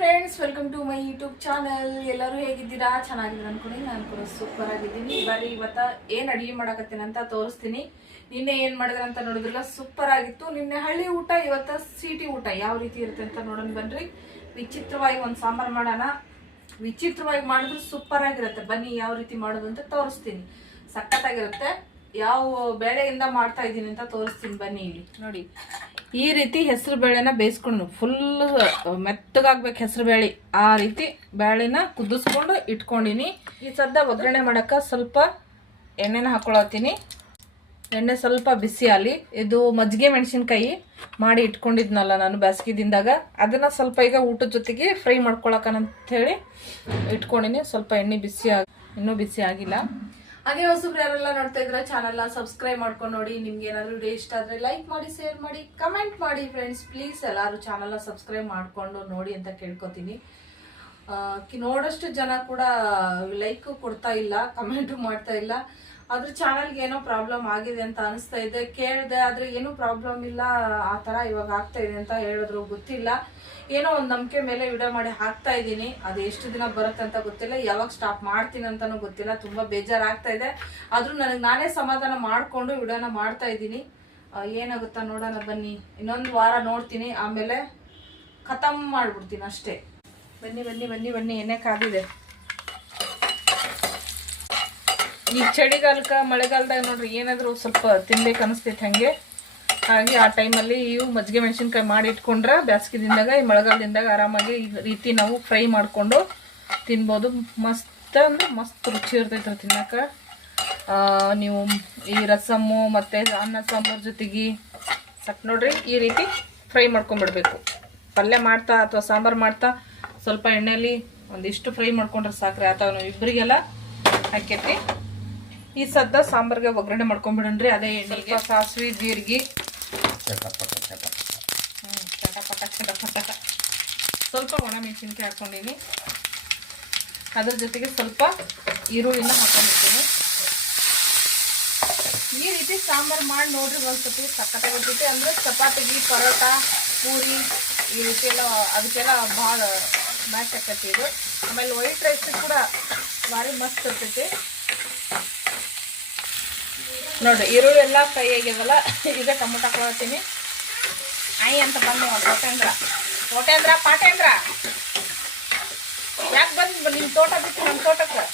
Friends welcome to my YouTube channel ಎಲ್ಲರೂ ಹೇಗಿದ್ದೀರಾ? ಚೆನ್ನಾಗಿದ್ದೀರಾ ಅನ್ಕೊಂಡು ನಾನು ಕೂಡ ಸೂಪರ್ ಆಗಿದ್ದೀನಿ. ಬರೀ ಇವತ್ತ ಏನ್ ಅಡಿಗೆ ಮಾಡಕತ್ತೀನಿ ಅಂತ ತೋರಿಸ್ತೀನಿ. ನಿನ್ನೆ ಏನು ಮಾಡಿದ್ರೆ ಅಂತ ನೋಡಿದ್ರಲ್ಲ ಸೂಪರ್ ಆಗಿತ್ತು. ನಿನ್ನೆ ಹಳ್ಳಿ ಊಟ, ಇವತ್ತ ಸಿಟಿ ಊಟ. ಯಾವ ರೀತಿ ಇರುತ್ತೆ ಅಂತ ನೋಡೋಣ, ಬನ್ರಿ. ವಿಚಿತ್ರವಾಗಿ ಒಂದು ಸಾಂಬಾರ್ ಮಾಡೋಣ. ವಿಚಿತ್ರವಾಗಿ ಮಾಡಿದ್ರು ಸೂಪರ್ ಆಗಿರುತ್ತೆ. ಬನ್ನಿ, ಯಾವ ರೀತಿ ಮಾಡೋದು ಅಂತ ತೋರಿಸ್ತೀನಿ. ಸಖತ್ತಾಗಿರುತ್ತೆ. ಯಾವ ಬೇಳೆಯಿಂದ ಮಾಡ್ತಾ ಇದ್ದೀನಿ ಅಂತ ತೋರಿಸ್ತೀನಿ ಬನ್ನಿ ಇಲ್ಲಿ. ನೋಡಿ. ಈ ರೀತಿ ಹೆಸರು ಬೇಳೆನ ಬೇಯಿಸ್ಕೊಂಡು ಫುಲ್ ಮೆತ್ತಗಾಗ್ಬೇಕು ಹೆಸರು ಬೇಳೆ. ಆ ರೀತಿ ಬೇಳೆನ ಕುದಿಸ್ಕೊಂಡು ಇಟ್ಕೊಂಡಿನಿ. ಈ ಸದ್ದ ಒಗ್ಗರಣೆ ಮಾಡೋಕೆ ಸ್ವಲ್ಪ ಎಣ್ಣೆನ ಹಾಕೊಳತ್ತೀನಿ. ಎಣ್ಣೆ ಸ್ವಲ್ಪ ಬಿಸಿ ಆಗಲಿ. ಇದು ಮಜ್ಜಿಗೆ ಮೆಣಸಿನ್ಕಾಯಿ ಮಾಡಿ ಇಟ್ಕೊಂಡಿದ್ನಲ್ಲ ನಾನು ಬೇಸಿಗೆದಿಂದಾಗ ಅದನ್ನ ಸ್ವಲ್ಪ ಈಗ ಊಟದ ಜೊತೆಗೆ ಫ್ರೈ ಮಾಡ್ಕೊಳಕನಂತ ಹೇಳಿ ಇಟ್ಕೊಂಡಿನಿ. ಸ್ವಲ್ಪ ಎಣ್ಣೆ ಬಿಸಿ ಆಗ ಇನ್ನೂ ಬಿಸಿ ಆಗಿಲ್ಲ. ಹಾಗೆ ಯಾರೆಲ್ಲ ನೋಡ್ತಾ ಇದ್ರೆ ಚಾನಲ್ನ ಸಬ್ಸ್ಕ್ರೈಬ್ ಮಾಡ್ಕೊಂಡು ನೋಡಿ, ನಿಮ್ಗೆ ಏನಾದ್ರು ವಿಡಿಯೋ ಇಷ್ಟ ಆದ್ರೆ ಲೈಕ್ ಮಾಡಿ ಶೇರ್ ಮಾಡಿ ಕಮೆಂಟ್ ಮಾಡಿ ಫ್ರೆಂಡ್ಸ್ ಪ್ಲೀಸ್ ಎಲ್ಲರೂ ಚಾನಲ್ನ ಸಬ್ಸ್ಕ್ರೈಬ್ ಮಾಡ್ಕೊಂಡು ನೋಡಿ ಅಂತ ಕೇಳ್ಕೊತೀನಿ. ನೋಡೋಷ್ಟು ಜನ ಕೂಡ ಲೈಕ್ ಕೊಡ್ತಾ ಇಲ್ಲ ಕಮೆಂಟು ಮಾಡ್ತಾ ಇಲ್ಲ. ಅದ್ರ ಚಾನಲ್ಗೆ ಏನೋ ಪ್ರಾಬ್ಲಮ್ ಆಗಿದೆ ಅಂತ ಅನಿಸ್ತಾ ಇದೆ. ಕೇಳಿದೆ ಆದ್ರೆ ಏನೂ ಪ್ರಾಬ್ಲಮ್ ಇಲ್ಲ. ಆ ಥರ ಇವಾಗ ಆಗ್ತಾ ಇದೆ ಅಂತ ಹೇಳಿದ್ರು. ಗೊತ್ತಿಲ್ಲ. ಏನೋ ಒಂದು ನಂಬಿಕೆ ಮೇಲೆ ವಿಡಿಯೋ ಮಾಡಿ ಹಾಕ್ತಾ ಇದ್ದೀನಿ. ಅದು ಎಷ್ಟು ದಿನ ಬರುತ್ತೆ ಅಂತ ಗೊತ್ತಿಲ್ಲ. ಯಾವಾಗ ಸ್ಟಾಪ್ ಮಾಡ್ತೀನಿ ಅಂತಾನೂ ಗೊತ್ತಿಲ್ಲ. ತುಂಬಾ ಬೇಜಾರಾಗ್ತಾ ಇದೆ. ಆದ್ರೂ ನನಗೆ ನಾನೇ ಸಮಾಧಾನ ಮಾಡಿಕೊಂಡು ವಿಡಿಯೋನ ಮಾಡ್ತಾ ಇದ್ದೀನಿ. ಏನಾಗುತ್ತಾ ನೋಡೋಣ ಬನ್ನಿ. ಇನ್ನೊಂದು ವಾರ ನೋಡ್ತೀನಿ. ಆಮೇಲೆ ಖತಮ್ ಮಾಡಿಬಿಡ್ತೀನಿ ಅಷ್ಟೇ. ಬನ್ನಿ ಬನ್ನಿ ಬನ್ನಿ ಬನ್ನಿ. ಎಣ್ಣೆ ಕಾದಿದೆ. ಈ ಚಳಿಗಾಲಕ್ಕೆ, ಮಳೆಗಾಲದಾಗ ನೋಡ್ರಿ ಏನಾದರೂ ಸ್ವಲ್ಪ ತಿನ್ಬೇಕು ಅನಿಸ್ತೈತೆ ಹಂಗೆ. ಹಾಗೆ ಆ ಟೈಮಲ್ಲಿ ಇವು ಮಜ್ಜಿಗೆ ಮೆಣಸಿನ್ಕಾಯಿ ಮಾಡಿ ಇಟ್ಕೊಂಡ್ರೆ ಬೇಸಿಗೆದಿಂದಾಗ ಈ ಮಳೆಗಾಲದಿಂದಾಗ ಆರಾಮಾಗಿ ಈ ರೀತಿ ನಾವು ಫ್ರೈ ಮಾಡಿಕೊಂಡು ತಿನ್ಬೋದು. ಮಸ್ತ್ ಅಂದ್ರೆ ಮಸ್ತ್ ರುಚಿ ಇರ್ತೈತೆ ತಿನ್ನೋಕೆ ನೀವು ಈ ರಸಮ್ಮು ಮತ್ತು ಅನ್ನ ಸಾಂಬಾರು ಜೊತೆಗೆ ಸಕ್ ನೋಡ್ರಿ ಈ ರೀತಿ ಫ್ರೈ ಮಾಡ್ಕೊಂಡ್ಬಿಡ್ಬೇಕು ಪಲ್ಯ ಮಾಡ್ತಾ ಅಥವಾ ಸಾಂಬಾರು ಮಾಡ್ತಾ ಸ್ವಲ್ಪ ಎಣ್ಣೆಯಲ್ಲಿ ಒಂದಿಷ್ಟು ಫ್ರೈ ಮಾಡ್ಕೊಂಡ್ರೆ ಸಾಕ್ರೆ. ಅಥವಾ ನಾವು ಇಬ್ಬರಿಗೆಲ್ಲ ಹಾಕೈತಿ ಈ ಸದ್ದ ಸಾಂಬಾರ್ಗೆ ಒಗ್ಗರಣೆ ಮಾಡ್ಕೊಂಡ್ಬಿಡನ್ರಿ ಅದೇ ಎಣ್ಣೆಗೆ. ಸಾಸಿವೆ ಜೀರಿಗೆ. ಹ್ಮ್, ಚಟಪಟ ಚಟಪಟ ಸ್ವಲ್ಪ ಒಣ ಮೆಣಸಿನ್ಕಾಯಿ ಹಾಕ್ಕೊಂಡಿನಿ ಅದ್ರ ಜೊತೆಗೆ ಸ್ವಲ್ಪ ಈರುಳ್ಳಿನ ಹಾಕೊಂಡಿರ್ತೀನಿ. ಈ ರೀತಿ ಸಾಂಬಾರು ಮಾಡಿ ನೋಡ್ರಿ ಒಂದ್ಸತಿ ಬರ್ತೈತಿ ಅಂದ್ರೆ ಚಪಾತಿಗೆ ಪರೋಟ ಪೂರಿ ಈ ರೀತಿ ಎಲ್ಲ ಅದಕ್ಕೆಲ್ಲ ಭಾಳ ಮ್ಯಾಚ್ ಆಕೈತಿ ಇದು. ಆಮೇಲೆ ವೈಟ್ ರೈಸ್ ಕೂಡ ಭಾರಿ ಮಸ್ತ್ ಇರ್ತೈತಿ. ನೋಡ್ರಿ ಈರುಳ್ಳಿ ಎಲ್ಲ ಫ್ರೈ ಆಗ್ಯದಲ್ಲ ಈಗ ಟೊಮೊಟೊ ಹಾಕೊಳತೀನಿ ಐ ಅಂತ ಬಂದೆ ಕೋಟೇಂದ್ರ ಕೋಟೇಂದ್ರ ಪಾಟೇಂದ್ರ ಯಾಕೆ ಬಂದ್ ನಿಮ್ಮ ತೋಟ ಬಿಟ್ಟು ನಮ್ಮ ತೋಟಕ್ಕೆ.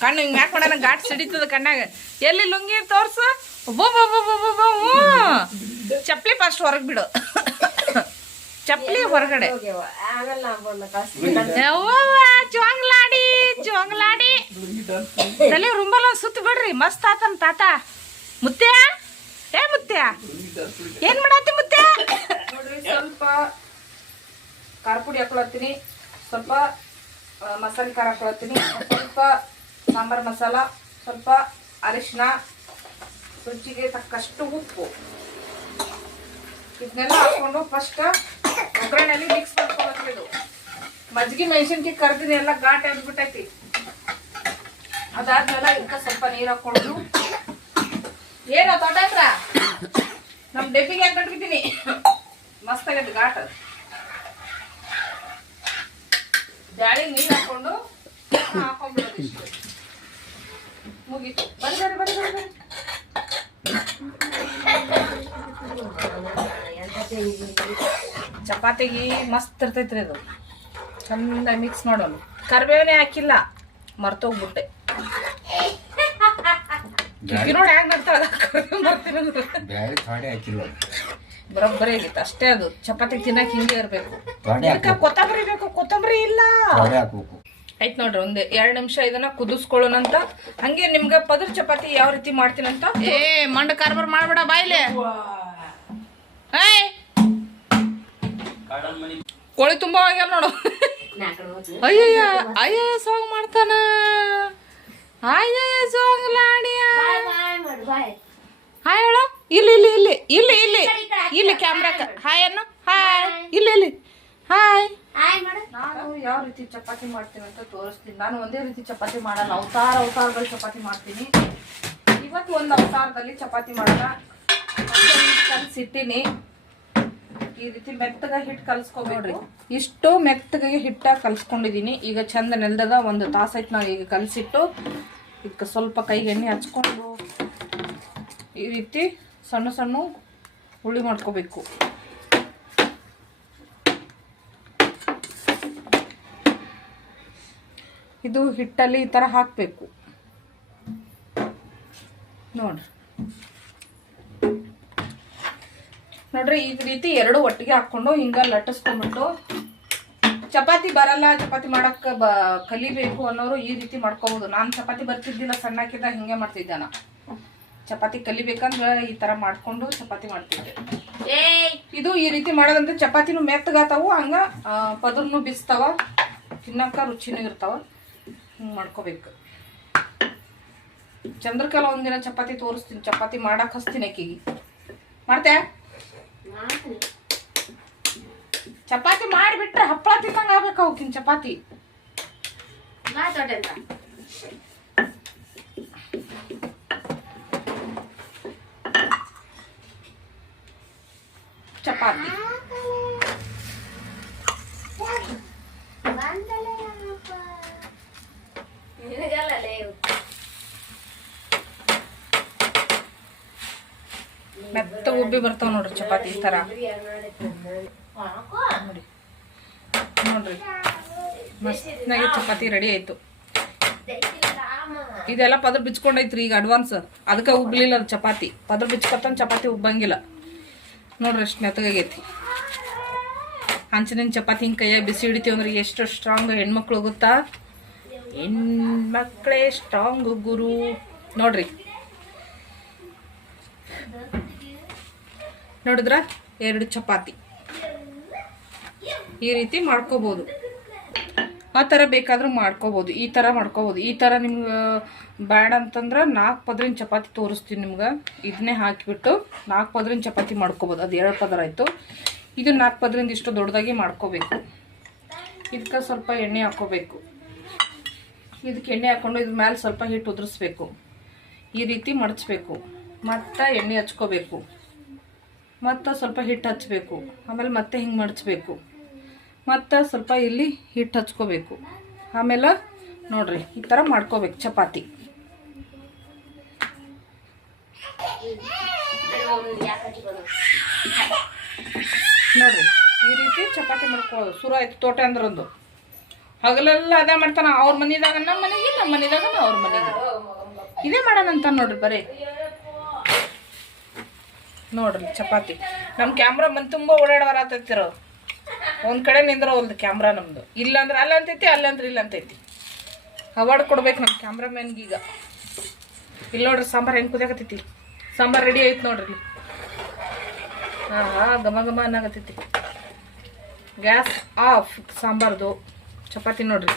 ಕಣ್ಣು ಹಿಂಗೆ ಹಾಕೊಂಡ ಗಾಟ್ ಸಿಡಿತದ ಕಣ್ಣಾಗ. ಎಲ್ಲಿ ಲುಂಗಿ ತೋರ್ಸು ಬೋ ಬೋ ಬೋ ಬೋ ಬೋ ಬೋ ಹ್ಞೂ. ಚಪ್ಲಿ ಫಸ್ಟ್ ಹೊರಗೆ ಬಿಡು. ಚಪ್ಲಿ ಹೊರಗಡೆ. ಚೋಂಗ್ಲಾಡಿ ಚೋಂಗ್ಲಾಡಿ. ತಲೆ ರುಂಬಲ ಸುತ್ತ ಬಿಡ್ರಿ ಮಸ್ತ್ ಆತನ್ ತಾತ. ಮುತ್ಯ ಏ ಮುತ್ಯ ಏನ್ ಮಾಡತ್ತಿ ಮುತ್ಯ ನೋಡ್ರಿ ಸ್ವಲ್ಪ ಖಾರ ಪುಡಿ ಹಾಕೊಳತ್ತೀನಿ. ಸ್ವಲ್ಪ ಮಸಾಲೆ ಖಾರ ಹಾಕೊಳತ್ತೀನಿ. ಸ್ವಲ್ಪ ಸಾಂಬಾರ್ ಮಸಾಲ ಸ್ವಲ್ಪ ಅರಿಶಿನ ರುಚಿಗೆ ತಕ್ಕಷ್ಟು ಉಪ್ಪು. ಇದನ್ನೆಲ್ಲ ಹಾಕೊಂಡು ಫಸ್ಟ್ ಒಗ್ಗರಣೆಯಲ್ಲಿ ಮಿಕ್ಸ್ ಮಾಡ್ಕೋಬೇಕು ಇದು. ಮಜ್ಜಿಗೆ ಮೆಣಸಿನ್ಕಾಯಿ ಕರ್ದಿನಿ ಎಲ್ಲ ಘಾಟ್ ಆಗ್ಬಿಟ್ಟೈತಿ ಅದಾದ್ಮೇಲೆ ಇದಕ್ಕೆ ಸ್ವಲ್ಪ ನೀರು ಹಾಕೊಂಡು ಏನ ತೊಟ್ಟಂದ್ರ ನಮ್ ಡೆಬ್ಬಿಗೆ ಯಾಕೆ ಕಟ್ಬಿದ್ದೀನಿ ಮಸ್ತ್ ಆಗೈತಿ ಘಾಟ್. ಬ್ಯಾಳಿ ನೀರು ಹಾಕೊಂಡು ಹಾಕೊಂಡ್ಬಿಡೋದು ಮುಗೀತು. ಬರಿ ಬರಿ ಬರಿ ಚಪಾತಿಗೆ ಮಸ್ತ್ ಇರ್ತೈತ್ರಿ ಅದು. ಚಂದ ಮಿಕ್ಸ್ ಮಾಡೋಣ ಕರ್ಬೇವನೇ ಹಾಕಿಲ್ಲ ಮರ್ತೋಗ್ಬಿಟ್ಟೆ. ನೋಡಿ ಹ್ಯಾಂಗ. ಬ್ಯಾಳೆ ಥೋಡೆ ಹಾಕಿಲ್ಲ ಬರೋಬ್ಬರಿ ಆಗಿತ್ತು ಅಷ್ಟೇ ಅದು. ಚಪಾತಿ ತಿನ್ನಕ್ ಹಿಂಗೆ ಇರ್ಬೇಕು. ಇದಕ್ಕೆ ಕೊತ್ತಂಬರಿ ಬೇಕು ಕೊತ್ತಂಬರಿ ಇಲ್ಲ. ಹಾಕ್ಬೇಕು. ಆಯ್ತು ನೋಡ್ರಿ ಒಂದ್ ಎರಡ್ ನಿಮಿಷ ಇದನ್ನ ಕುದಿಸ್ಕೊಳ್ಳೋಣಂತ ಹಂಗೆ ನಿಮ್ಗೆ ಪದ್ರ ಚಪಾತಿ ಯಾವ ರೀತಿ ಮಾಡ್ತೀನಂತ? ಏ ಮಂಡ ಕಾರ್ಬಾರ್ ಮಾಡ್ಬೇಡ ಬಾಯ್ಲೆ. ಏಯ್! ಕೋಳಿ ತುಂಬಾ ಆಗ್ಯಾರ ನೋಡು. ಅಯ್ಯಯ್ಯ ಅಯ್ಯಯ್ಯ ಸಾಂಗ್ ಮಾಡ್ತಾನ. ಅಯ್ಯಯ್ಯ ಸಾಂಗ್ ಲಾಡಿಯ ಹಾಯ್ ಹೇಳು. ಇಲ್ಲಿ ಇಲ್ಲಿ ಇಲ್ಲಿ ಇಲ್ಲಿ ಇಲ್ಲಿ ಇಲ್ಲಿ ಕ್ಯಾಮ್ರಾಕ ಹಾಯ್ ಅನ್ನು. ಹಾಯ್ ಇಲ್ಲಿ ಇಲ್ಲಿ. ಹಾಯ್ ನಾನು ಯಾವ ರೀತಿ ಚಪಾತಿ ಮಾಡ್ತೀನಿ ಅಂತ ತೋರಿಸ್ತೀನಿ. ನಾನು ಒಂದೇ ರೀತಿ ಚಪಾತಿ ಮಾಡಲ್ಲ. ಅವತಾರ, ಅವತಾರದಲ್ಲಿ ಚಪಾತಿ ಮಾಡ್ತೀನಿ. ಇವತ್ತು ಒಂದು ಅವತಾರದಲ್ಲಿ ಚಪಾತಿ ಮಾಡೋಣ ಕಲ್ಸಿಟ್ಟಿನಿ ಈ ರೀತಿ ಮೆತ್ತಗ ಹಿಟ್ಟು ಇಷ್ಟು ಮೆತ್ತಗೆ ಹಿಟ್ಟ ಕಲ್ಸ್ಕೊಂಡಿದೀನಿ. ಈಗ ಚಂದ ನೆಲ್ದದ ಒಂದು ತಾಸೈತ್ ನಾವು ಈಗ ಕಲಸಿಟ್ಟು ಈಗ ಸ್ವಲ್ಪ ಕೈಗೆ ಎಣ್ಣೆ ಹಚ್ಕೊಂಡು ಈ ರೀತಿ ಸಣ್ಣ ಸಣ್ಣ ಹುಳಿ ಮಾಡ್ಕೋಬೇಕು. ಇದು ಹಿಟ್ಟಲ್ಲಿ ಈ ಥರ ಹಾಕಬೇಕು. ನೋಡ್ರಿ. ನೋಡ್ರಿ ಈ ರೀತಿ ಎರಡು ಒಟ್ಟಿಗೆ ಹಾಕೊಂಡು ಹಿಂಗ ಲಟ್ಟಿಸ್ಕೊಂಡ್ಬಿಟ್ಟು ಚಪಾತಿ ಬರಲ್ಲ ಚಪಾತಿ ಮಾಡಕ್ಕೆ ಬ ಕಲಿಬೇಕು ಅನ್ನೋರು ಈ ರೀತಿ ಮಾಡ್ಕೋಬಹುದು ನಾನು ಚಪಾತಿ ಬರ್ತಿದ್ದಿಲ್ಲ ಸಣ್ಣಕ್ಕಿದ್ದ ಹಿಂಗೆ ಮಾಡ್ತಿದ್ದೆ ನಾ ಚಪಾತಿ ಕಲಿಬೇಕಂದ್ರೆ ಈ ತರ ಮಾಡ್ಕೊಂಡು ಚಪಾತಿ ಮಾಡ್ತಿದ್ದೆ. ಇದು ಈ ರೀತಿ ಮಾಡೋದಂದ್ರೆ ಚಪಾತಿನೂ ಮೆತ್ತಗಾತಾವು ಹಂಗ ಪದರ್ನು ಬಿಸ್ತಾವ ತಿನ್ನಕ್ಕ ರುಚಿನೂ ಇರ್ತಾವ ಹಿಂಗೆ ಮಾಡ್ಕೋಬೇಕು. ಚಂದ್ರಕಾಲ ಒಂದಿನ ಚಪಾತಿ ತೋರಿಸ್ತೀನಿ ಚಪಾತಿ ಮಾಡಕ್ಕೆ ಹಸ್ತೀನಿ ಆಕಿಗೆ. ಮಾಡ್ತೆ ಚಪಾತಿ ಮಾಡಿಬಿಟ್ರೆ ಹಪ್ಪಳ ತಿನ್ನಂಗ ಆಗ್ಬೇಕು ಅವಕಿನ್ ಚಪಾತಿ ಚಪಾತಿ ಉಬ್ಬಿ ಬರ್ತಾವ ನೋಡ್ರಿ, ಚಪಾತಿ ಈ ತರ. ನೋಡಿ. ನೋಡ್ರಿ. ಮಸ್ತ್ನಾಗೆ ಚಪಾತಿ ರೆಡಿ ಆಯ್ತು. ಇದೆಲ್ಲ ಪದ್ರ ಬಿಚ್ಕೊಂಡೈತ್ರಿ ಈಗ ಅಡ್ವಾನ್ಸ್ ಅದಕ್ಕೆ ಉಬ್ಲಿಲ್ಲ ಅದು ಚಪಾತಿ. ಪದ್ರ ಬಿಚ್ಕೊತಾನ ಚಪಾತಿ ಉಬ್ಬಂಗಿಲ್ಲ ನೋಡ್ರಿ ಎಷ್ಟು ಮೆತ್ತಗಾಗೈತಿ. ಹಂಚಿನ ಚಪಾತಿ ಹಿಂಗೆ ಕೈಯಾಗ ಬಿಸಿ ಹಿಡಿತೀವಿ ಅಂದ್ರೆ ಎಷ್ಟು ಸ್ಟ್ರಾಂಗ್ ಹೆಣ್ಮಕ್ಳು ಗೊತ್ತಾ? ಹೆಣ್ಮಕ್ಳೇ ಸ್ಟ್ರಾಂಗ್ ಗುರು. ನೋಡ್ರಿ. ನೋಡಿದ್ರ? ಎರಡು ಚಪಾತಿ. ಈ ರೀತಿ ಮಾಡ್ಕೋಬೋದು. ಆ ಥರ ಬೇಕಾದರೂ ಮಾಡ್ಕೋಬೋದು. ಈ ಥರ ಮಾಡ್ಕೋಬೋದು. ಈ ಥರ ನಿಮ್ಗೆ ಬೇಡ ಅಂತಂದ್ರೆ ನಾಲ್ಕು ಪದ್ರಿನ ಚಪಾತಿ ತೋರಿಸ್ತೀನಿ ನಿಮ್ಗೆ. ಇದನ್ನೇ ಹಾಕಿಬಿಟ್ಟು ನಾಲ್ಕು ಪದ್ರಿನ ಚಪಾತಿ ಮಾಡ್ಕೋಬೋದು. ಅದು ಎರಡು ಪದರ ಆಯಿತು. ಇದು ನಾಲ್ಕು ಪದ್ರಿಂದ ಇಷ್ಟು ದೊಡ್ಡದಾಗಿ ಮಾಡ್ಕೋಬೇಕು. ಇದಕ್ಕೆ ಸ್ವಲ್ಪ ಎಣ್ಣೆ ಹಾಕೋಬೇಕು. ಇದಕ್ಕೆ ಎಣ್ಣೆ ಹಾಕ್ಕೊಂಡು ಇದ್ರ ಮೇಲೆ ಸ್ವಲ್ಪ ಹಿಟ್ಟು ಉದುರಿಸ್ಬೇಕು. ಈ ರೀತಿ ಮಡಚಬೇಕು. ಮತ್ತು ಎಣ್ಣೆ ಹಚ್ಕೋಬೇಕು. ಮತ್ತು ಸ್ವಲ್ಪ ಹಿಟ್ಟು ಹಚ್ಚಬೇಕು ಆಮೇಲೆ ಮತ್ತೆ ಹಿಂಗೆ ಮಡಚಬೇಕು ಮತ್ತು ಸ್ವಲ್ಪ ಇಲ್ಲಿ ಹಿಟ್ಟು ಹಚ್ಕೋಬೇಕು. ಆಮೇಲೆ ನೋಡ್ರಿ, ಈ ಥರ ಮಾಡ್ಕೋಬೇಕು ಚಪಾತಿ. ನೋಡ್ರಿ, ಈ ರೀತಿ ಚಪಾತಿ ಮಾಡ್ಕೊಳ್ಳೋದು ಶುರು ಆಯ್ತು ತೋಟ ಅಂದ್ರೊಂದು. ಹಗಲೆಲ್ಲ ಅದೇ ಮಾಡ್ತಾನ, ಅವ್ರ ಮನಿದಾಗ ನಮ್ಮ ಮನೆಗೆ ನಮ್ಮ ಮನಿದಾಗ ಅವ್ರ ಮನೆಗೆ ಇದೇ ಮಾಡೋಣಂತ ನೋಡ್ರಿ ಬರೀ. ನೋಡ್ರಿ, ಚಪಾತಿ. ನಮ್ಮ ಕ್ಯಾಮ್ರಾ ಮನ್ ತುಂಬ ಓಡಾಡವರ ಆತೈತಿರೋ ಒಂದ್ ಕಡೆ ನಿಂದ್ರ ಒಂದು ಕ್ಯಾಮ್ರಾ ನಮ್ದು. ಇಲ್ಲಾಂದ್ರೆ ಅಲ್ಲಂತೈತಿ, ಅಲ್ಲಂದ್ರೆ ಇಲ್ಲಂತೈತಿ. ಅವಾರ್ಡ್ ಕೊಡ್ಬೇಕು ನಮ್ಮ ಈಗ. ಇಲ್ಲಿ ನೋಡ್ರಿ, ಸಾಂಬಾರ್ ಹೆಂಗ್ ಕುದಿಯಾಕತ್ತೈತಿ. ಸಾಂಬಾರ್ ರೆಡಿ ಆಯ್ತು ನೋಡ್ರಿ ಹಾ ಹಾ, ಘಮ ಘಮ ಅನ್ನಾಗತ್ತೈತಿ. ಗ್ಯಾಸ್ ಆಫ್ ಸಾಂಬಾರ್ದು. ಚಪಾತಿ ನೋಡ್ರಿ.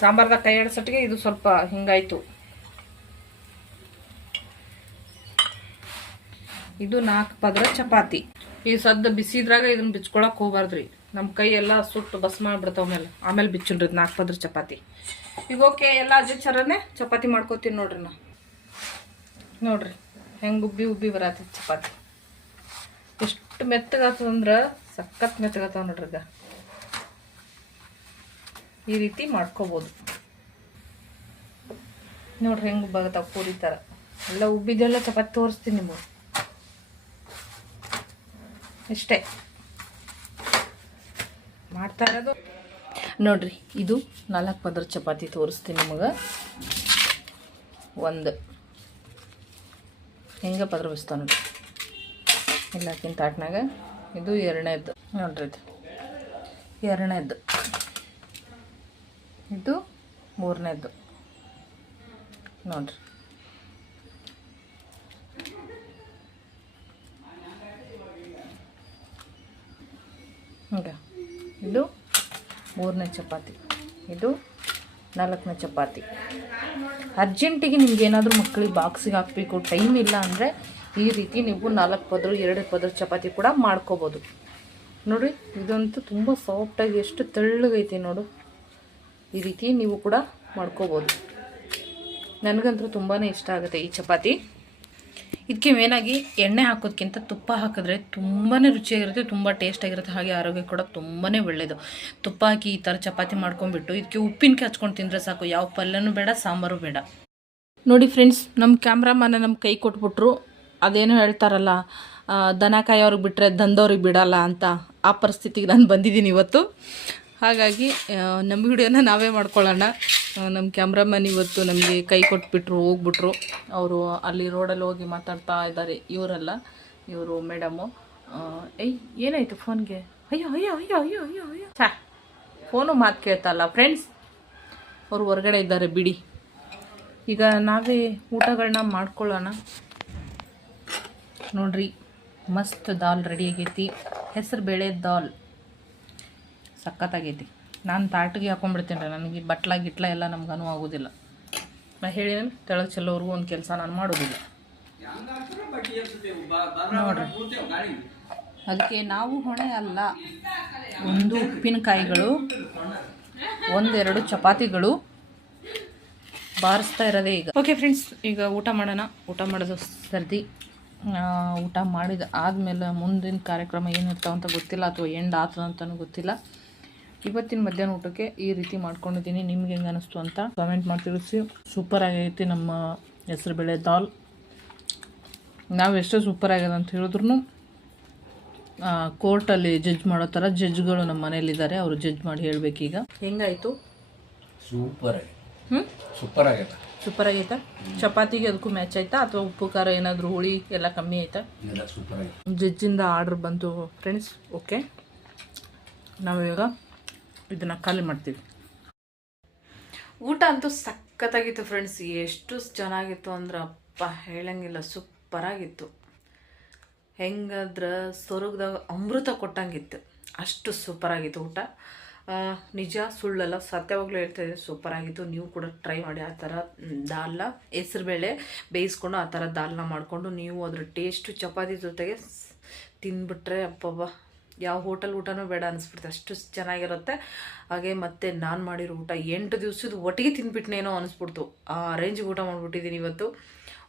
ಸಾಂಬಾರ್ದಾಗ ಕೈ ಆಡ್ಸಟ್ಟಿಗೆ ಇದು ಸ್ವಲ್ಪ ಹಿಂಗಾಯ್ತು. ಇದು ನಾಲ್ಕು ಪದರ ಚಪಾತಿ. ಈ ಸದ್ದ ಬಿಸಿದ್ರಾಗ ಇದನ್ನ ಬಿಚ್ಕೊಳಕ್ ಹೋಗ್ಬಾರ್ದ್ರಿ. ನಮ್ಮ ಕೈ ಎಲ್ಲ ಸುಟ್ಟು ಬಸ್ ಮಾಡ್ಬಿಡ್ತಾವ ಮೇಲೆ ಆಮೇಲೆ ಬಿಚ್ಚುನ್ರಿ ನಾಲ್ಕು ಪದ್ರ ಚಪಾತಿ. ಈಗ ಓಕೆ ಎಲ್ಲ ಅದೇ ಚರನೇ ಚಪಾತಿ ಮಾಡ್ಕೋತೀನಿ ನೋಡ್ರಿ ನಾ ನೋಡ್ರಿ ಹೆಂಗೆ ಉಬ್ಬಿ ಉಬ್ಬಿ ಬರತ್ತೈತಿ ಚಪಾತಿ. ಎಷ್ಟು ಮೆತ್ತಗಾತದಂದ್ರೆ ಸಖತ್ ಮೆತ್ತಗಾತಾವ ನೋಡ್ರಿ ಈಗ. ಈ ರೀತಿ ಮಾಡ್ಕೋಬೋದು. ನೋಡ್ರಿ ಹೆಂಗೆ ಉಬ್ಬಾಗತ್ತಾವ ಪೂರಿ ಥರ ಎಲ್ಲ ಉಬ್ಬಿದೆಲ್ಲ ಚಪಾತಿ ತೋರಿಸ್ತೀನಿ ನಿಮಗೆ. ಇಷ್ಟೇ ಮಾಡ್ತಾ ಇರೋದು. ನೋಡ್ರಿ, ಇದು ನಾಲ್ಕು ಪದರ ಚಪಾತಿ ತೋರಿಸ್ತೀನಿ ನಿಮಗೆ. ಒಂದು. ಹೆಂಗೆ ಪದ್ರ ಬಿಸ್ತಾವ ನೋಡ್ರಿ. ಎಲ್ಲಕ್ಕಿಂತ ತಾಟ್ನಾಗ ಇದು ಎರಡನೇದ್ದು ನೋಡ್ರಿ ಇದು. ಎರಡನೇದ್ದು ಇದು ಮೂರನೇದ್ದು ನೋಡ್ರಿ. ಹಂಗೆ. ಇದು ಮೂರನೇ ಚಪಾತಿ. ಇದು ನಾಲ್ಕನೇ ಚಪಾತಿ. ಅರ್ಜೆಂಟಿಗೆ ನಿಮ್ಗೆ ಏನಾದರೂ ಮಕ್ಕಳಿಗೆ ಬಾಕ್ಸಿಗೆ ಹಾಕಬೇಕು ಟೈಮ್ ಇಲ್ಲ ಅಂದರೆ ಈ ರೀತಿ ನೀವು ನಾಲ್ಕು ಪದರು, ಎರಡು ಪದರ ಚಪಾತಿ ಕೂಡ ಮಾಡ್ಕೋಬೋದು. ನೋಡಿ, ಇದಂತೂ ತುಂಬ ಸಾಫ್ಟಾಗಿ ಎಷ್ಟು ತೆಳ್ಳಗೈತೆ ನೋಡು. ಈ ರೀತಿ ನೀವು ಕೂಡ ಮಾಡ್ಕೋಬೋದು. ನನಗಂತೂ ತುಂಬಾ ಇಷ್ಟ ಆಗುತ್ತೆ ಈ ಚಪಾತಿ. ಇದಕ್ಕೆ ಮೇನಾಗಿ ಎಣ್ಣೆ ಹಾಕೋದಕ್ಕಿಂತ ತುಪ್ಪ ಹಾಕಿದ್ರೆ ತುಂಬಾ ರುಚಿಯಾಗಿರುತ್ತೆ, ತುಂಬ ಟೇಸ್ಟಾಗಿರುತ್ತೆ, ಹಾಗೆ ಆರೋಗ್ಯ ಕೂಡ ತುಂಬಾ ಒಳ್ಳೆಯದು ತುಪ್ಪ ಹಾಕಿ ಈ ಥರ ಚಪಾತಿ ಮಾಡ್ಕೊಂಡ್ಬಿಟ್ಟು ಇದಕ್ಕೆ ಉಪ್ಪಿನಕಾಯಿ ಹಚ್ಕೊಂಡು ತಿಂದರೆ ಸಾಕು, ಯಾವ ಪಲ್ಯನೂ ಬೇಡ, ಸಾಂಬಾರು ಬೇಡ. ನೋಡಿ ಫ್ರೆಂಡ್ಸ್ ನಮ್ಮ ಕ್ಯಾಮ್ರಾಮನ್ನ ನಮ್ಮ ಕೈ ಕೊಟ್ಬಿಟ್ರು. ಅದೇನು ಹೇಳ್ತಾರಲ್ಲ ದನಕಾಯಿ ದನ ಕಾಯೋರಿಗೆ ಬಿಟ್ಟರೆ ದಂದವ್ರಿಗೆ ಬಿಡಲ್ಲ ಅಂತ ಆ ಪರಿಸ್ಥಿತಿಗೆ ನಾನು ಬಂದಿದ್ದೀನಿ ಇವತ್ತು. ಹಾಗಾಗಿ ನಮ್ಮ ವಿಡಿಯೋನ ನಾವೇ ಮಾಡ್ಕೊಳ್ಳೋಣ. ನಮ್ಮ ಕ್ಯಾಮ್ರಾಮನ್ ಇವತ್ತು ನಮಗೆ ಕೈ ಕೊಟ್ಬಿಟ್ರು, ಹೋಗ್ಬಿಟ್ರು. ಅವರು ಅಲ್ಲಿ ರೋಡಲ್ಲಿ ಹೋಗಿ ಮಾತಾಡ್ತಾ ಇದ್ದಾರೆ. ಇವರಲ್ಲ, ಇವರು ಮೇಡಮು. ಏಯ್, ಏನಾಯಿತು ಫೋನ್ಗೆ? ಅಯ್ಯೋ ಅಯ್ಯೋ ಅಯ್ಯೋ ಅಯ್ಯೋ ಅಯ್ಯೋ ಅಯ್ಯೋ. ಛಾ, ಫೋನು ಮಾತು ಕೇಳ್ತಲ್ಲ ಫ್ರೆಂಡ್ಸ್ ಅವರು ಹೊರಗಡೆ ಇದ್ದಾರೆ, ಬಿಡಿ. ಈಗ ನಾವೇ ಊಟಗಳನ್ನ ಮಾಡ್ಕೊಳ್ಳೋಣ. ನೋಡ್ರಿ, ಮಸ್ತ್ ದಾಲ್ ರೆಡಿ ಆಗೈತಿ. ಹೆಸರು ಬೇಳೆ ದಾಲ್. ಸಖತ್ತಾಗೈತಿ. ನಾನು ತಾಟಿಗೆ ಹಾಕೊಂಡ್ಬಿಡ್ತೀನಿ ರೀ ನನಗೆ ಬಟ್ಲ ಗಿಟ್ಲ ಎಲ್ಲ ನಮ್ಗೆ ಅನುವು ಆಗೋದಿಲ್ಲ. ನಾ ಹೇಳಿದ್ರೆ ತೆಳಗೆ ಚೆಲ್ಲೋರ್ಗೂ ಒಂದು ಕೆಲಸ ನಾನು ಮಾಡೋದಿಲ್ಲ. ನೋಡ್ರಿ. ಅದಕ್ಕೆ ನಾವು ಹೊಣೆ ಅಲ್ಲ. ಒಂದು ಉಪ್ಪಿನಕಾಯಿಗಳು ಒಂದೆರಡು ಚಪಾತಿಗಳು ಬಾರಿಸ್ತಾ ಇರೋದೇ ಈಗ. ಓಕೆ ಫ್ರೆಂಡ್ಸ್ ಈಗ ಊಟ ಮಾಡೋಣ. ಊಟ ಮಾಡೋದು ಸರ್ದಿ. ಊಟ ಮಾಡಿದ ಆದಮೇಲೆ ಮುಂದಿನ ಕಾರ್ಯಕ್ರಮ ಏನು ಅಂತ ಗೊತ್ತಿಲ್ಲ ಅಥವಾ ಎಂಡ್ ಆತದಂತನೂ ಗೊತ್ತಿಲ್ಲ. ಇವತ್ತಿನ ಮಧ್ಯಾಹ್ನ ಊಟಕ್ಕೆ ಈ ರೀತಿ ಮಾಡ್ಕೊಂಡಿದ್ದೀನಿ. ನಿಮ್ಗೆ ಹೆಂಗೆ ಅನಿಸ್ತು ಅಂತ ಕಾಮೆಂಟ್ ಮಾಡಿ ತಿಳಿಸಿ. ಸೂಪರ್ ಆಗೈತಿ ನಮ್ಮ ಹೆಸರುಬೇಳೆ ದಾಲ್. ನಾವು ಎಷ್ಟೋ ಸೂಪರ್ ಆಗ್ಯದ ಅಂತ ಹೇಳಿದ್ರು ಕೋರ್ಟಲ್ಲಿ ಜಡ್ಜ್ ಮಾಡೋ ಥರ ಜಡ್ಜ್ಗಳು ನಮ್ಮ ಮನೇಲಿದ್ದಾರೆ ಅವರು ಜಡ್ಜ್ ಮಾಡಿ ಹೇಳಬೇಕೀಗ. ಹೆಂಗಾಯಿತು? ಸೂಪರ್ ಹ್ಞೂ ಸೂಪರ್ ಆಗೈತೆ. ಸೂಪರ್ ಆಗೈತಾ? ಚಪಾತಿಗೆ ಅದಕ್ಕೂ ಮ್ಯಾಚ್ ಆಯ್ತಾ? ಅಥವಾ ಉಪ್ಪು ಖಾರ ಏನಾದರೂ ಹುಳಿ ಎಲ್ಲ ಕಮ್ಮಿ ಆಯ್ತಾ? ಎಲ್ಲ ಸೂಪರ್ ಜಡ್ಜಿಂದ ಆರ್ಡ್ರ್ ಬಂತು ಫ್ರೆಂಡ್ಸ್ ಓಕೆ ನಾವು ಇವಾಗ ಇದನ್ನು ಖಾಲಿ ಮಾಡ್ತೀವಿ. ಊಟ ಅಂತೂ ಸಖತ್ತಾಗಿತ್ತು ಫ್ರೆಂಡ್ಸ್ ಎಷ್ಟು ಚೆನ್ನಾಗಿತ್ತು ಅಂದ್ರೆ ಅಪ್ಪ ಹೇಳಂಗಿಲ್ಲ, ಸೂಪರಾಗಿತ್ತು. ಹೆಂಗಾದ್ರೆ ಸ್ವರ್ಗದಾಗ ಅಮೃತ ಕೊಟ್ಟಂಗಿತ್ತು. ಅಷ್ಟು ಸೂಪರಾಗಿತ್ತು ಊಟ. ನಿಜ ಸುಳ್ಳಲ್ಲ, ಸತ್ಯವಾಗ್ಲೂ ಹೇಳ್ತಾ ಇದ್ದೀನಿ, ಸೂಪರಾಗಿತ್ತು. ನೀವು ಕೂಡ ಟ್ರೈ ಮಾಡಿ, ಆ ಥರ ದಾಲ್ನ ಹೆಸ್ರುಬೇಳೆ ಬೇಯಿಸ್ಕೊಂಡು ಆ ಥರ ದಾಲ್ನ ಮಾಡಿಕೊಂಡು ನೀವು ಅದ್ರ ಟೇಸ್ಟು ಚಪಾತಿ ಜೊತೆಗೆ ತಿಂದ್ಬಿಟ್ರೆ ಅಪ್ಪಬ್ಬ ಯಾವ ಹೋಟೆಲ್ ಊಟನೂ ಬೇಡ ಅನಿಸ್ಬಿಡುತ್ತೆ ಅಷ್ಟು ಚೆನ್ನಾಗಿರುತ್ತೆ. ಹಾಗೆ ಮತ್ತೆ ನಾನು ಮಾಡಿರೋ ಊಟ ಎಂಟು ದಿವಸದ ಒಟ್ಟಿಗೆ ತಿಂದ್ಬಿಟ್ನೇನೋ ಅನಿಸ್ಬಿಡ್ತು. ಆ ರೇಂಜಿಗೆ ಊಟ ಮಾಡಿಬಿಟ್ಟಿದ್ದೀನಿ ಇವತ್ತು.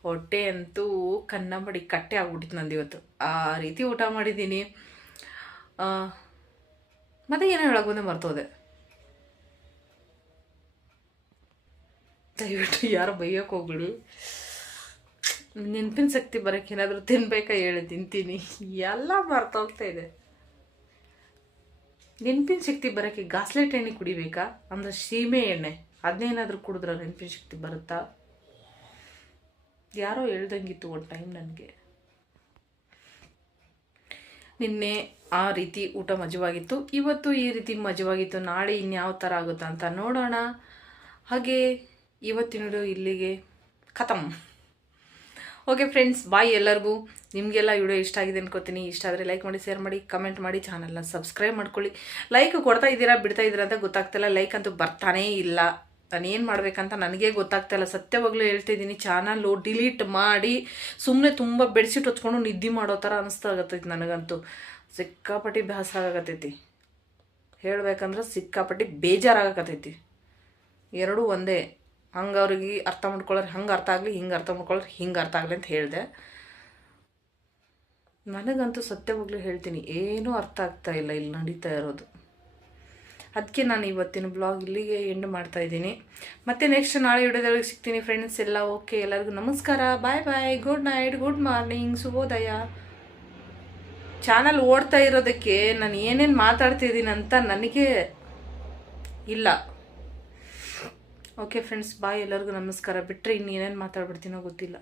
ಹೊಟ್ಟೆ ಅಂತೂ ಕನ್ನಂಬಡಿ ಕಟ್ಟೆ ಆಗ್ಬಿಟ್ಟಿತ್ತು ನಂದು ಇವತ್ತು. ಆ ರೀತಿ ಊಟ ಮಾಡಿದ್ದೀನಿ. ಮತ್ತೆ ಏನೋ ಹೇಳಕ್ ಬಂದೆ ಮರ್ತೋದೆ. ದಯವಿಟ್ಟು ಯಾರು ಬೈಯಕ್ಕೆ ಹೋಗ್ಬಿಡಿ. ನೆನಪಿನ ಶಕ್ತಿ ಬರೋಕ್ಕೆ ಏನಾದರೂ ತಿನ್ಬೇಕಾ ಹೇಳಿ ತಿಂತೀನಿ. ಎಲ್ಲ ಮರ್ತೋಗ್ತಾ ಇದೆ. ನೆನಪಿನ ಶಕ್ತಿ ಬರೋಕ್ಕೆ ಗಾಸ್ಲೆಟ್ ಎಣ್ಣೆ ಕುಡಿಬೇಕಾ? ಅಂದ್ರೆ ಸೀಮೆ ಎಣ್ಣೆ. ಅದನ್ನೇನಾದರೂ ಕುಡಿದ್ರೆ ನೆನಪಿನ ಶಕ್ತಿ ಬರುತ್ತಾ? ಯಾರೋ ಹೇಳ್ದಂಗಿತ್ತು ಒಂದು ಟೈಮ್ ನನಗೆ. ನಿನ್ನೆ ಆ ರೀತಿ ಊಟ ಮಜವಾಗಿತ್ತು. ಇವತ್ತು ಈ ರೀತಿ ಮಜವಾಗಿತ್ತು. ನಾಳೆ ಇನ್ಯಾವ ಥರ ಆಗುತ್ತಾ ಅಂತ ನೋಡೋಣ. ಹಾಗೆ ಇವತ್ತಿನ ಇಲ್ಲಿಗೆ ಖತಮ್. ಓಕೆ ಫ್ರೆಂಡ್ಸ್ ಬಾಯ್ ಎಲ್ಲರಿಗೂ. ನಿಮಗೆಲ್ಲ ವಿಡಿಯೋ ಇಷ್ಟ ಆಗಿದೆ ಅನ್ಕೋತೀನಿ. ಇಷ್ಟ ಆದರೆ ಲೈಕ್ ಮಾಡಿ ಶೇರ್ ಮಾಡಿ ಕಮೆಂಟ್ ಮಾಡಿ ಚಾನಲ್ನ ಸಬ್ಸ್ಕ್ರೈಬ್ ಮಾಡ್ಕೊಳ್ಳಿ. ಲೈಕ್ ಕೊಡ್ತಾ ಇದ್ದೀರಾ, ಬಿಡ್ತಾ ಇದ್ದೀರಾ ಅಂತ ಗೊತ್ತಾಗ್ತಿಲ್ಲ. ಲೈಕ್ ಅಂತೂ ಬರ್ತಾನೇ ಇಲ್ಲ. ನಾನು ಏನು ಮಾಡಬೇಕಂತ ನನಗೆ ಗೊತ್ತಾಗ್ತಾ ಇಲ್ಲ. ಸತ್ಯವಾಗ್ಲೂ ಹೇಳ್ತಿದ್ದೀನಿ ಚಾನಲ್ಲು ಡಿಲೀಟ್ ಮಾಡಿ ಸುಮ್ಮನೆ ತುಂಬ ಬೆಡ್ಶೀಟ್ ಹೊಚ್ಕೊಂಡು ನಿದ್ದೆ ಮಾಡೋ ಥರ ಅನಿಸ್ತಾ ಆಗತ್ತೈತಿ ನನಗಂತೂ. ಸಿಕ್ಕಾಪಟ್ಟಿ ಬೇಸರ ಆಗತ್ತೈತಿ ಹೇಳಬೇಕಂದ್ರೆ ಸಿಕ್ಕಾಪಟ್ಟಿ ಬೇಜಾರಾಗಕತ್ತೈತಿ. ಎರಡೂ ಒಂದೇ. ಹಂಗೆ ಅವ್ರಿಗೆ ಅರ್ಥ ಮಾಡ್ಕೊಳ್ಳೋರು ಹಂಗೆ ಅರ್ಥ ಆಗಲಿ, ಹಿಂಗೆ ಅರ್ಥ ಮಾಡ್ಕೊಳ್ಳೋರು ಹಿಂಗೆ ಅರ್ಥ ಆಗಲಿ ಅಂತ ಹೇಳಿದೆ. ನನಗಂತೂ ಸತ್ಯವಾಗ್ಲೂ ಹೇಳ್ತೀನಿ, ಏನೂ ಅರ್ಥ ಆಗ್ತಾ ಇಲ್ಲ ಇಲ್ಲಿ ನಡೀತಾ ಇರೋದು. ಅದಕ್ಕೆ ನಾನು ಇವತ್ತಿನ ಬ್ಲಾಗ್ ಇಲ್ಲಿಗೆ ಎಂಡ್ ಮಾಡ್ತಾ ಇದ್ದೀನಿ. ಮತ್ತೆ ನೆಕ್ಸ್ಟ್ ನಾಳೆ ವಿಡಿಯೋದೊಳಗೆ ಸಿಗ್ತೀನಿ ಫ್ರೆಂಡ್ಸ್ ಎಲ್ಲ ಓಕೆ ಎಲ್ಲರಿಗೂ ನಮಸ್ಕಾರ bye bye good night good morning ಶುಭೋದಯ. ಚಾನಲ್ ಓಡ್ತಾ ಇರೋದಕ್ಕೆ ನಾನು ಏನೇನು ಮಾತಾಡ್ತಿದ್ದೀನಿ ಅಂತ ನನಗೆ ಇಲ್ಲ. ಓಕೆ ಫ್ರೆಂಡ್ಸ್ ಬಾಯ್ ಎಲ್ಲರಿಗೂ ನಮಸ್ಕಾರ. ಬಿಟ್ಟರೆ ಇನ್ನೇನೇನು ಮಾತಾಡ್ಬಿಡ್ತೀನೋ ಗೊತ್ತಿಲ್ಲ.